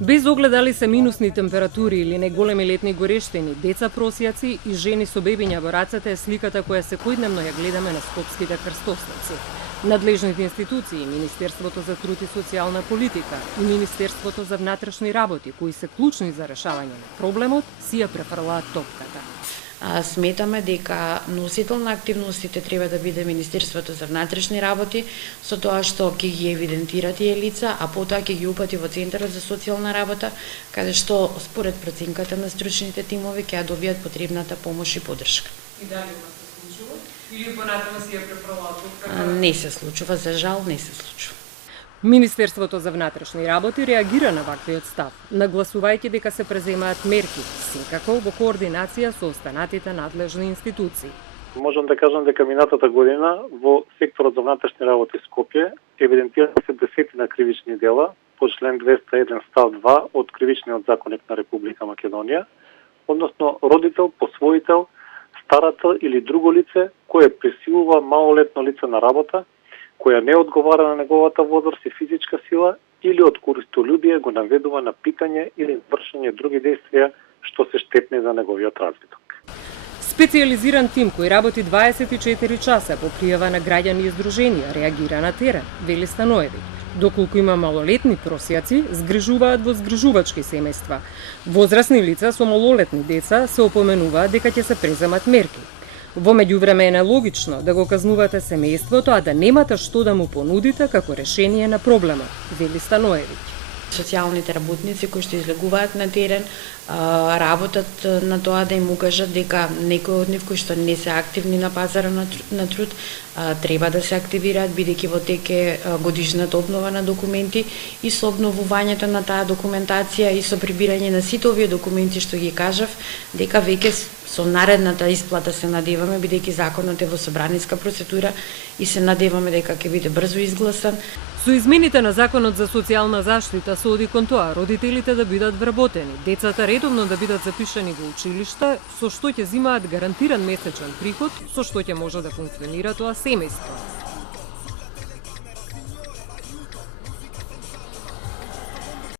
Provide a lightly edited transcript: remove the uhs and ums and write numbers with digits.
Без оглед дали се минусни температури или неголеми летни горештини, деца просјаци и жени со бебиња во рацете е сликата која секојдневно ја гледаме на скопските крстосници. Надлежните институции, Министерството за труд и социјална политика и Министерството за внатрешни работи, кои се клучни за решавање на проблемот, си ја префрлаат топката. Сметаме дека носител на активностите треба да биде Министерството за внатрешни работи, со тоа што ќе ги евидентира тие лица, а потоа ќе ги упати во Центарот за социјална работа, каде што според проценката на стручните тимови ќе ја добијат потребната помош и поддршка. И дали се случува? Или понатаму си ја префрлаат? Не се случува, за жал не се случува. Министерството за внатрешни работи реагира на ваквиот став, нагласувајќи дека се преземаат мерки, секако во координација со останатите надлежни институции. Можам да кажам дека минатата година во секторот за внатрешни работи Скопје евидентирани се десетина кривични дела по член 201 став 2 од Кривичниот законник на Република Македонија, односно родител, посвоител, старател или друго лице кое пресилува малолетно лице на работа, која не одговара на неговата возраст и физичка сила или од користолюбие го наведува на питање или вршење други действија што се штетни за неговиот развиток. Специјализиран тим кој работи 24 часа по пријава на граѓани и здруженија реагира на терен, вели Станоевиќ. Доколку има малолетни просјаци, згрижуваат во згрижувачки семејства. Возрастни лица со малолетни деца се опоменуваат дека ќе се преземат мерки. Во меѓувреме е нелогично да го казнувате семејството, а да немате што да му понудите како решение на проблемот, вели Станоевиќ. Социјалните работници кои што излегуваат на терен работат на тоа да им укажат дека некои од нив кои што не се активни на пазарот на труд треба да се активираат, бидејќи во тек е годишната обнова на документи и со обновувањето на таа документација и со прибирање на сите овие документи што ги кажав, дека веќе со наредната исплата се надеваме, бидејќи законот е во собраниска процедура и се надеваме дека ќе биде брзо изгласан. Со измените на Законот за социјална заштита се оди кон тоа родителите да бидат вработени, децата редовно да бидат запишани во училишта, со што ќе земаат гарантиран месечен приход, со што ќе може да функционира тоа семејство.